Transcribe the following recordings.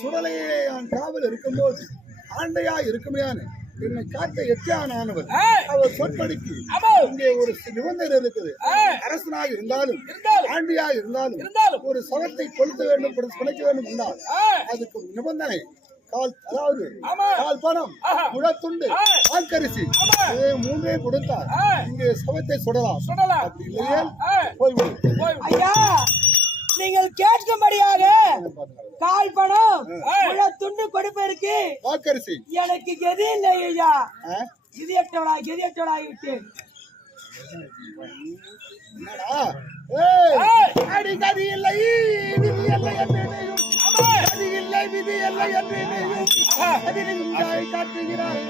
சுடலையே நான் காவல் இருக்கும்போது ஆண்டையா இருக்குமையான என்னை காத்த எத்தியானவர் அவர் சொற்படிக்கு இங்கே ஒரு நிபந்தனை இருக்குது. அரசனாக இருந்தாலும் ஆண்டியாக இருந்தாலும் ஒரு சவத்தை கொளுத்த வேண்டும் பிணைக்க வேண்டும் என்றால் அதுக்கு நிபந்தனை அதாவது கால் பணம் முழத்துண்டு ஆழ்கரிசி மூன்றே கொடுத்தால் இங்கே சவத்தை சுடலாம். அப்படி இல்லையே போய்விடும். ஐயா நீங்கள் கேட்கும்படியாக கால் பணம் துண்டு கொடுப்பதற்கு வாக்கரிசி எனக்கு கதி இல்லை ஐயா. கதியற்றவளாகி விட்டேன். கதி இல்லை விதி இல்லை என்றேனையும் கதி இல்லை விதி இல்லை என்றேனையும் காட்டுகிறார்.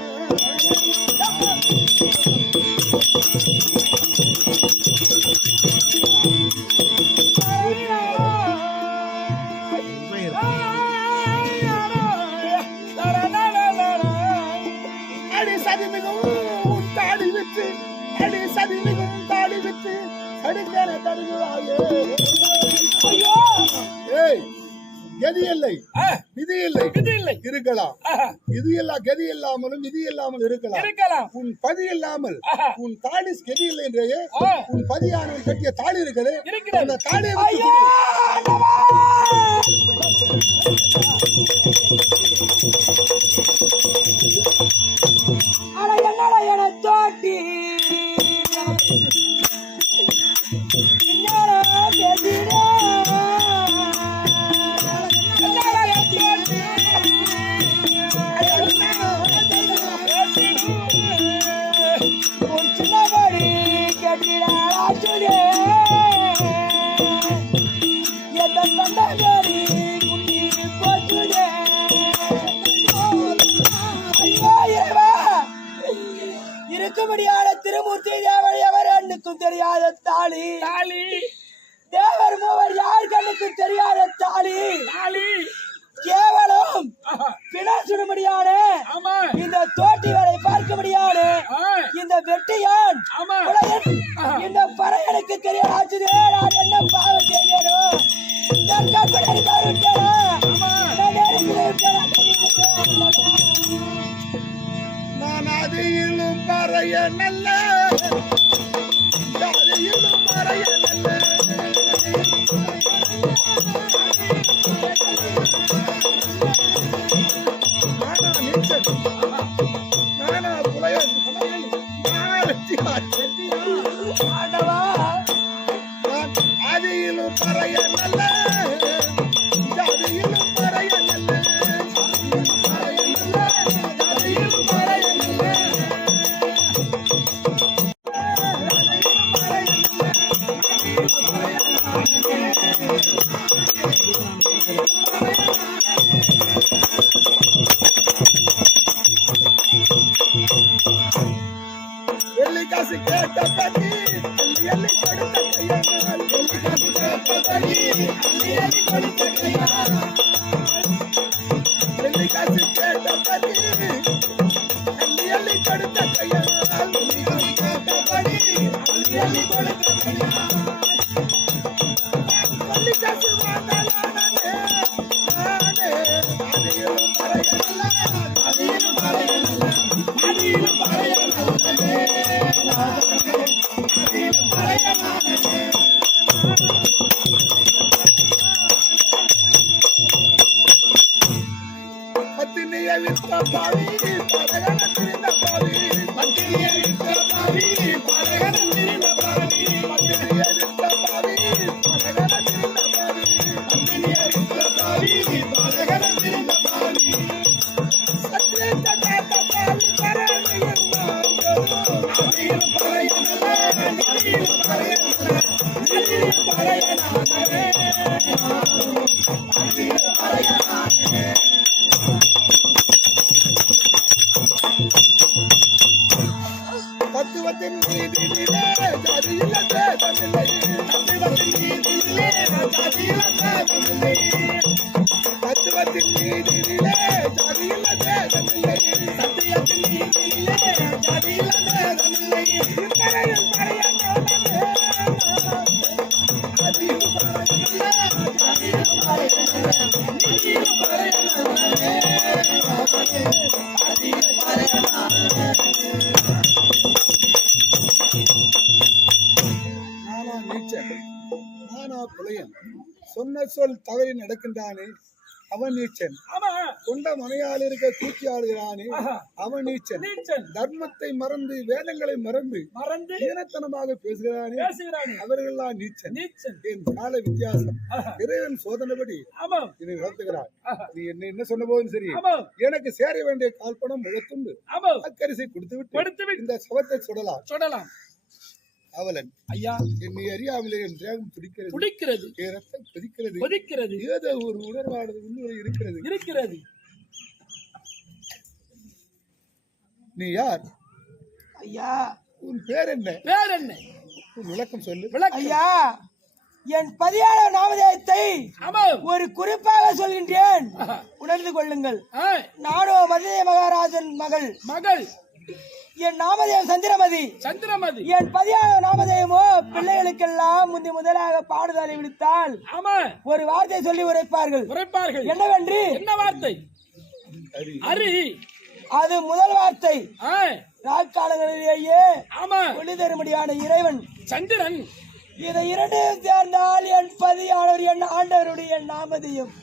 அடி சதிமிகும் தாடி விட்டு அடி சதிமிகும் தாடி விட்டு அடிக்கிற தருகிறாயே. ஐயோ கதி இல்லை விதி இல்லை இருக்கலாம். இது எல்லாம் கதி இல்லாமலும் விதி இல்லாமல் இருக்கலாம். உன் பதி இல்லாமல் உன் தாடி கதி இல்லை என்றே உன் பதியானவன் கட்டிய தாடி இருக்கிறது. அந்த தாடியை என தோட்டி இருக்கும்படியான திருமூர்த்தி தேவர் எவர் கண்ணுக்கும் தெரியாத தாலி தேவர் மூவர் யார் கண்ணுக்கும் தெரியாத தாலி கேவலம் பிணசுடும்படியான இந்த தோட்டி வேலை பார்க்கும்படியான இந்த வெட்டியான் இந்த பறையனுக்கு தெரியாது. நான் என்ன பாவம் செய்தேனோ நான் கற்பனை நான் அதையிலும் பறைய நல்ல அதையிலும் பறைய நல்ல நானா புலையன் அதையிலும் பறைய நல்ல அதையிலும் பறைய நல்ல காசு கேட்ட பதி எல்லி கொடுத்த கையால் எல்லி காசு கேட்ட பதி எல்லி கொடுத்த கையால் எல்லி காசு கேட்ட பதி எல்லி கொடுத்த கையால் எல்லி காசு கேட்ட பதி எல்லி கொடுத்த கையால் எல்லி காசு வாங்கலானே நானே அதையும் பறையல்ல அதையும் பறையல்ல அதையும் பறையல்ல பத்தினியை வித்த பாவி பரகன திரிந்த பாவி பத்தினியை வித்த பாவி பரகன திரிந்த பாவி பத்தினியை வித்த பாவி பரகன திரிந்த பாவி பத்தினியை வித்த பாவி பரகன திரிந்த பாவி சத்ரேத்த காத்த பாவி பரணியும் அதில் பறையனல்ல அதில் பறையனல்ல அதில் பறையனல்ல அதில் பறையனல்ல தத்துவத்தின் நீதியிலே ஜாதியில்ல பேதமில்லை தத்துவத்தின் நீதியிலே ஜாதியில்ல பேதமில்லை தத்துவத்தின் நீதியிலே ஜாதியில்ல பேதமில்லை சத்தியத்தின் நீதியிலே ஜாதியில்ல பேதமில்லை இத்தனையில் பறையனல்ல அதில் பறையனல்ல அதில் பறையனல்ல அதில் பறையனல்ல நானா நீச்சன், நானா புலையன், சொன்ன சொல் தவறி நடக்கின்றானே அவன் நீச்சன். கொண்ட மனையால் இருக்க தூக்கி ஆளுகிறானே அவன் நீச்சன். தர்மத்தை மறந்து வேதங்களை மறந்து ஈனத்தனமாக பேசுகிறானே அவர்கள்லாம் நீச்சன். என் கால வித்தியாசம் இறைவன் சோதனைப்படி இதை நடத்துகிறான். நீ என்ன சொன்ன போதும் சரி, எனக்கு சேர வேண்டிய கால்பணம் முழத்துண்டு அக்கரிசை கொடுத்து இந்த சவத்தை சுடலாம். அவலன் ஐயா, என்னை அறியாமலே என் தேகம் துடிக்கிறது, என் ரத்தம் கொதிக்கிறது, ஏதோ ஒரு உணர்வானது உள்ளுரை இருக்கிறது. நீ யார் ஐயா? உன் பேர் என்ன? உன் விளக்கம் சொல்லு. ஐயா, என் பதியாளர் நாமதேயத்தை ஒரு குறிப்பாக சொல்கின்றேன், உணர்ந்து கொள்ளுங்கள். நானோ மதுரை மகாராஜன் மகள். என் நாமதேயம் சந்திரமதி. என் பதியாளர் நாமதேயமோ பிள்ளைகளுக்கெல்லாம் முதலாக பாடுதலை விடுத்தால் ஒரு வார்த்தை சொல்லி உரைப்பார்கள். என்னவென்று? என்ன வார்த்தை? அது முதல் வார்த்தை. ராக்காலங்களிலேயே ஒளி தரும்படியான இறைவன் சந்திரன். இதை இரண்டையும் சேர்ந்தால் என் பதியாளர் என் ஆண்டவருடைய நாமதேயம்.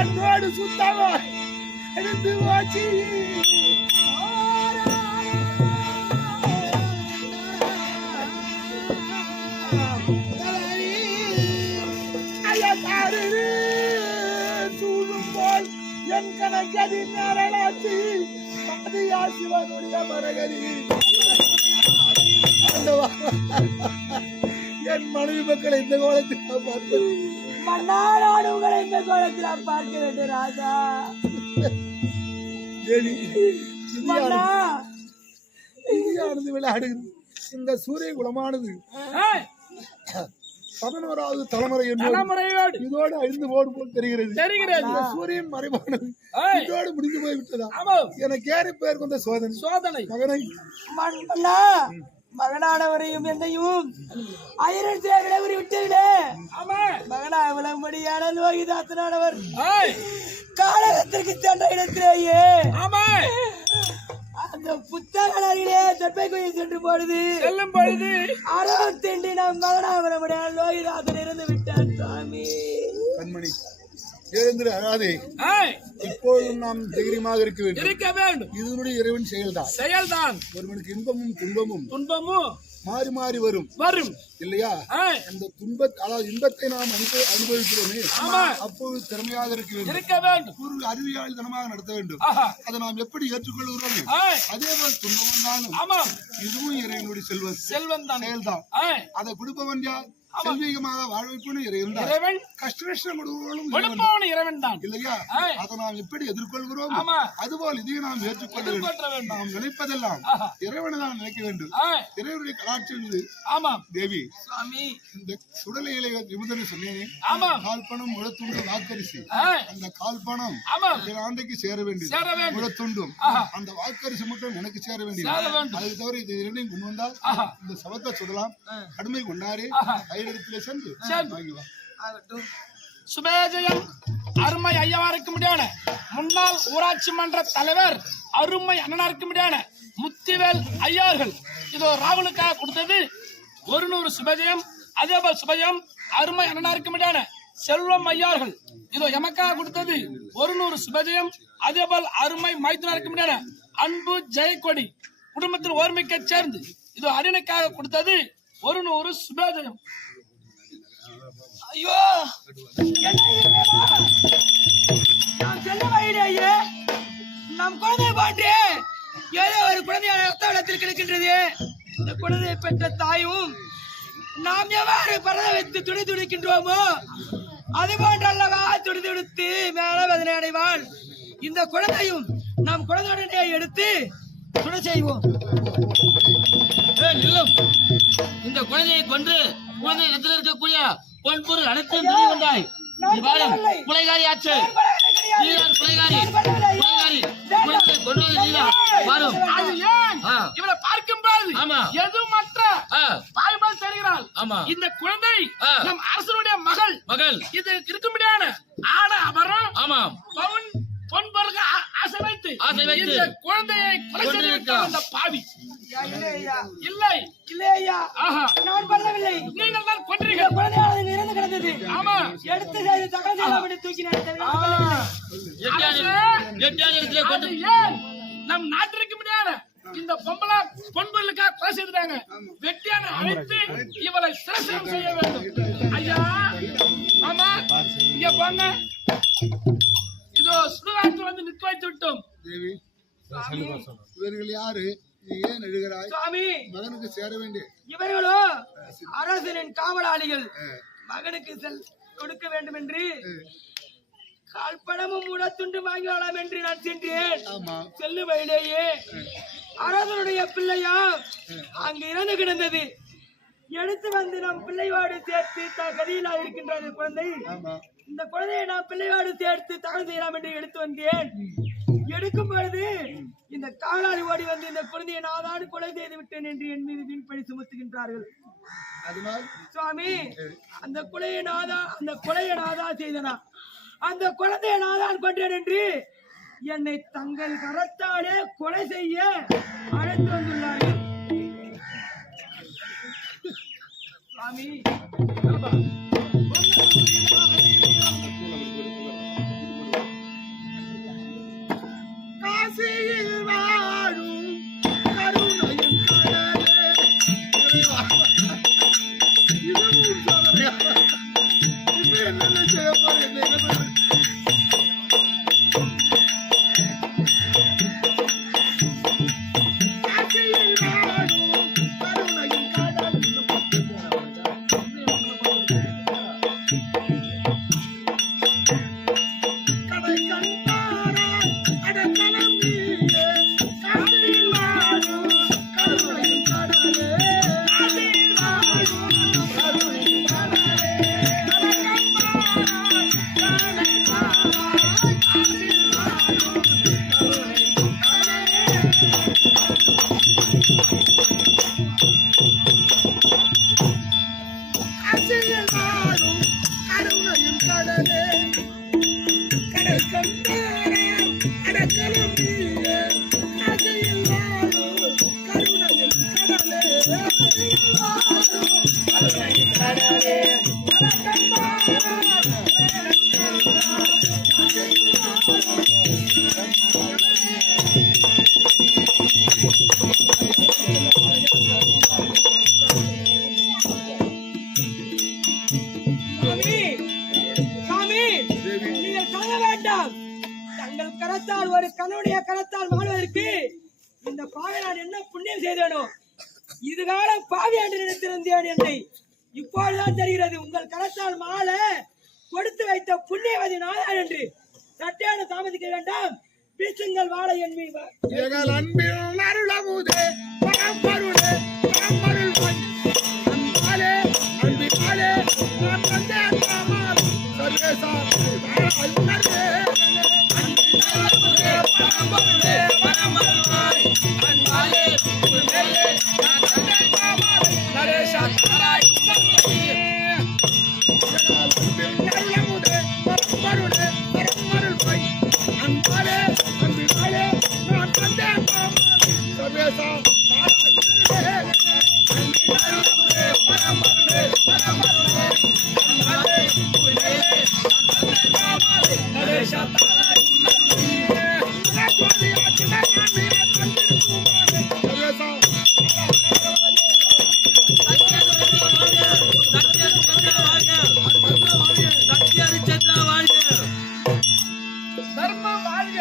என்னோடு சுத்தமா எடுத்து வாச்சி சூழும் போல் என் கணக்கதி நேரலாச்சு மதியா சிவனுடைய மரகதி. என் மனைவி மக்களை இந்த கோலத்தில் பார்ப்பது மன்னாடுகளை இந்த கோலத்தில் பார்க்க வேண்டும் ராஜா. விளையாடுகிறது இந்த சூரிய குலமானது 11வது தலைமுறை இதோடு அழிந்து போடு போல் தெரிகிறது. சூரியன் மறைவானது இதோடு முடிந்து போய் விட்டதா? எனக்கு ஏறி பேர் கொண்ட சோதனை மகனை மகனானவரையும் என்னையும் ஆயிரம் விளைவுறி விட்டீர்களே. மகனா விளம்படியான லோகிதாசனானவர் காலகத்திற்கு சென்ற இடத்திலேயே அந்த புத்தகங்களிலே தப்பை கோயில் சென்று செல்லும் பொழுது அறத்தின்றி நம் மகனா விளம்படியான லோகிதாசன் இருந்து விட்டார் சுவாமி. கண்மணி எழுந்திரு அழாதே. இப்போதும் நாம் தைரியமாக இருக்க வேண்டும். இதனுடைய இறைவன் செயல்தான். ஒருவனுக்கு இன்பமும் துன்பமும் மாறி மாறி வரும் இல்லையா? அந்த இன்பத்தை நாம் அனுபவிக்கிறோமே, அப்போது திறமையாக இருக்க வேண்டும். பொருள் அறிவியல்தனமாக நடத்த வேண்டும். அதை நாம் எப்படி ஏற்றுக்கொள்கிறோம், அதே போல் துன்பம் வந்தாலும் இதுவும் இறைவனுடைய செயல்தான். அதை கொடுப்பவன் யார்? செல்வீகமாக வாழ்வைப்புன்னு இறைவன், கஷ்டம் கொடுப்பவனும் இறைவன் தான் இல்லையா? அதை நாம் எப்படி எதிர்கொள்கிறோம், அதுபோல் இதையும் நாம் ஏற்றுக்கொள்ள வேண்டும். நாம் நினைப்பதெல்லாம் இறைவனை நாம் நினைக்க வேண்டும். இறைவனுடைய கலாட்சியம் இது. தேவி, இந்த சுடலையிலே நிபுணரை சொன்னேனே, கால்பணம் முழத்துண்டு வாக்கரிசி. அந்த கால்பணம் ஆண்டைக்கு சேர வேண்டியது, முழத்துண்டும் அந்த வாக்கரிசி மட்டும் எனக்கு சேர வேண்டியது. அது தவிர இது இரண்டையும் கொண்டு வந்தால் இந்த சவத்தை சுடலாம். கடுமை கொண்டாரே சுபேஜயம் அருமை ஐயாவா இருக்க முடியான முன்னாள் ஊராட்சி மன்ற தலைவர் அருமை அண்ணனா இருக்க முடியான முத்திவேல் ஐயார்கள் இதோ ராகுலுக்காக கொடுத்தது 100 சுபஜயம். அதேபோல் சுபஜயம் அருமை அண்ணனா இருக்க முடியான செல்வம் ஐயார்கள் இதோ எமக்காக கொடுத்தது 100 சுபஜயம். அதேபோல் அருமை மைத்துனா இருக்க முடியான அன்பு ஜெயக்கொடி குடும்பத்தில் ஓர்மைக்க சேர்ந்து இதோ அரியணைக்காக கொடுத்தது 100 சுபேஜயம். ஐயோ, நாம் செல்ல வழியிலேயே நம் குழந்தை போன்றே ஏதோ ஒரு குழந்தையான ரத்தத்தில் கிடைக்கின்றது. இந்த குழந்தையை பெற்ற தாயும் நாம் எவ்வாறு பரத வைத்து துணி துடிக்கின்றோமோ அது போன்றல்லவா துடி துடித்து மேல வேதனை அடைவாள். இந்த குழந்தையும் நம் குழந்தையுடனே எடுத்து சுட செய்வோம். நில்லும். இந்த குழந்தையை கொன்று குழந்தை இடத்தில் இருக்கக்கூடிய பொன்பொருள் அனைத்தும் திருடி வந்தாய். இவ்வாறும் கொலைகாரி ஆச்சு. நீதான் கொலைகாரி. கொலைகாரி குழந்தையை கொன்றது நீதான். வாரும். அது ஏன் இவளை பார்க்கும்போது ஆமா. எதுமற்ற பாய்பால் தெரிகிறாள். ஆமா. இந்த குழந்தை ஆ. நம் அரசனுடைய மகள். மகள். இது இருக்கும்படியான ஆட அபரம் ஆமாம். பொன் பொருளுக்கு ஆசை வைத்து ஆசை வைத்து இந்த குழந்தையை கொலை செய்து விட்டான் அந்த பாவி. இல்லை இல்லையா, ஆஹா, நான் பண்ணவில்லை. நீங்கள் தான் கொன்றீர்கள். குழந்தையானது இறந்து கிடந்தது. ஆமா. எடுத்து செய்து தகவல் செய்யாமல் தூக்கி நடத்தது. எட்டாவது இடத்துல அது கொண்டு ஏன் நம் நாட்டிற்கு முடியாத இந்த பொம்பளை பொன்பொருளுக்காக கொலை செய்துட்டாங்க. வெட்டியான அழைத்து இவளை சிரசனம் செய்ய வேண்டும். ஐயா மாமா இங்க போங்க. இதோ சுடுகாட்டில் வந்து நிற்க வைத்து விட்டோம். தேவி, இவர்கள் யாரு? நீ ஏன் எழுகிறாய்? சுவாமி, மகனுக்கு சேர வேண்டிய இவர்களோ அரசனின் காவலாளிகள். மகனுக்கு கொடுக்க வேண்டும் என்று கால்பணமும் உடத்துண்டு வாங்கி வரலாம் என்று நான் சென்றேன். ஆமா. செல்லு வயலேயே அரசனுடைய பிள்ளையா அங்கு இறந்து கிடந்தது. எடுத்து வந்து நம் பிள்ளைவாடு சேர்த்து கதியிலா இருக்கின்றது குழந்தை. ஆமா. இந்த குழந்தையை நான் பிள்ளைவாடு சேர்த்து தகவல் செய்யலாம் என்று எடுத்து வந்தேன். எடுக்கும் பொழுது இந்த காவலாளி ஓடி வந்து இந்த குழந்தையை நாதான் கொலை செய்து விட்டேன் என்று என் மீது வீண்படி சுமத்துகின்றார்கள். அதனால் சுவாமி, அந்த கொலையை நாதா செய்தனா, அந்த குழந்தையை நாதான் கொன்றேன் என்று என்னை தங்கள் கரத்தாலே கொலை செய்ய அழைத்து வந்துள்ளார்கள். சுவாமி, காசியில் வாழும் கருணையின் கடலே. இதுவும் சோதனையா? இன்னும் என்னென்ன செய்ய போறேன்? காசியில் வாழும் கருணையின் கடல். கடை கண்டாராய் அடக்கலம் நீயே. காசியில் வாழும் கருணையின் கடலே. காசியில் வாழும் கருணையின் கடலே. காசியில் வாழும் கருணையின் கடலே. கடை கண்டாராய் அடக்கலம் நீயே. காசியில் வாழும் கருணையின் கடலே. காசியில் வாழும் கருணையின் கடலே. சுவாமி, சுவாமி, நீங்கள் சொல்ல வேண்டாம். தங்கள் கரத்தால் ஒரு கண்ணுடைய கரத்தால் வாழ்வதற்கு இந்த பாவை நான் என்ன புண்ணியம் செய்தேனோ. இதுகாலம் பாவி என்று நினைத்திருந்தேன் என்னை. இப்போதுதான் தெரிகிறது உங்கள் கரத்தால் மாலை கொடுத்து வைத்த புண்ணியவதி நாதான் என்று. சட்டேன தாமதிக்க வேண்டாம். பேசுங்கள் வாழை என் மீது. எங்கள் அன்பில் அருளமுதே பரம்பருளே பரம்பருள் பொன் அன்பாலே அன்பினாலே நான் வந்தேன் ராமால் சர்வேசா தாராய் உணர்வே. அன்பில் அருளமுதே பரம்பருளே பரம்பருளாய் அன்பாலே அன்பினாலே நான் வந்தேன் ராமால் நரேஷா தாராய் உணர்வே. எங்கள் அன்பில் அருளமுதே பரம்பருளே பரம்பருள் பொன் அன்பாலே அன்பினாலே நான் வந்தேன் ராமால் சர்வேசா தாராய் உணர்வே. அன்பில் அருளமுதே பரம்பருளே பரம்பருளே அன்பாலே அன்பினாலே நான் வந்தேன் ராமால் நரேஷா தாராய் உணர்வே. நகோதியா சிவஞானியா கண்டிருக்குமாறு சர்வேசா தர்மம் வாழ்க.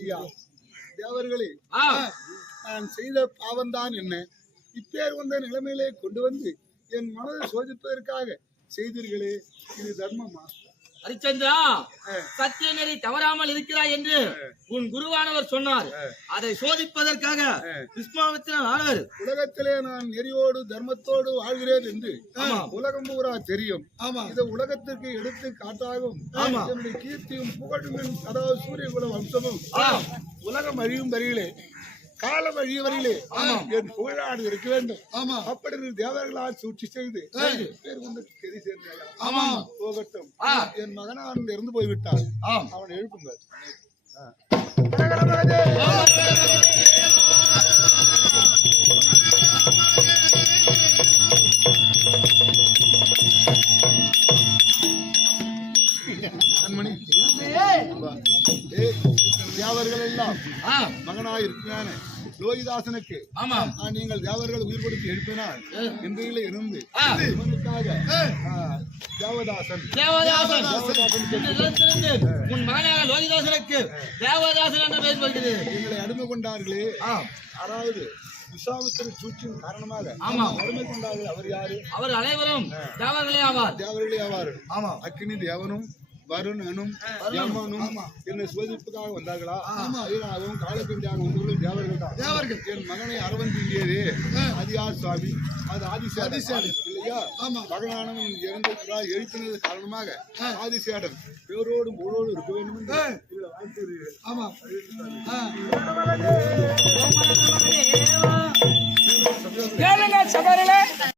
ஐயா, தேவர்களே, ஆ. நான் செய்த பாவம்தான் என்ன? இப்பேர் வந்த நிலைமையிலே கொண்டு வந்து என் மனதை சோதிப்பதற்காக செய்தீர்களே, இது தர்மமா? ஹரிச்சந்திரா, சத்திய நெறி தவறாமல் இருக்கிறாய் என்று உன் குருவானவர் சொன்னார். அதை சோதிப்பதற்காக விஸ்வாமித்திரன் ஆனவர் உலகத்திலே நான் நெறியோடு தர்மத்தோடு வாழ்கிறேன் என்று உலகம் பூரா தெரியும். இது உலகத்திற்கு எடுத்து காட்டாகும். என்னுடைய கீர்த்தியும் புகழும் அதாவது சூரிய குல வம்சமும் உலகம் அழியும் வரையிலே காலம் அழிய வரையிலே என் புகழாடு இருக்க வேண்டும். அப்படி தேவர்களால் சூழ்ச்சி செய்து பேர் கொண்டு கெதி சேர்ந்தார். போகட்டும், என் மகனான் இறந்து போய்விட்டான். அவனை எழுப்புங்கள். தேவர்கள் எல்லாம் மகனாய் இருக்கிறானே லோகிதாசனுக்கு நீங்கள் தேவர்கள் உயிர் கொடுத்து எழுப்பினால் இன்றையில இருந்து இவனுக்காக தேவதாசன் உன் மகனாக லோகிதாசனுக்கு தேவதாசன் என்று பெயர் வருகிறது. எங்களை அடிமை கொண்டார்களே, அதாவது விஸ்வாமித்திரன் சூழ்ச்சியின் காரணமாக அடிமை கொண்டார்கள். அவர் யாரு? அவர் அனைவரும் தேவர்களே ஆவார். தேவர்களே ஆவார்கள். அக்கினி தேவனும் வருணனும் யமனும் என்னை சோதிப்புக்காக வந்தார்களா? அதுவும் காலப்பிண்டியான உங்களும் தேவர்கள் தான். தேவர்கள் என் மகனை அரவந்தியது அது யார் சுவாமி? அது ஆதிசேடன் இல்லையா? மகனானவன் இறந்ததாக எழுப்பினது காரணமாக ஆதிசேடன் பேரோடும் ஊழோடு இருக்க வேண்டும் என்று வாழ்த்து. கேளுங்க சபரிலே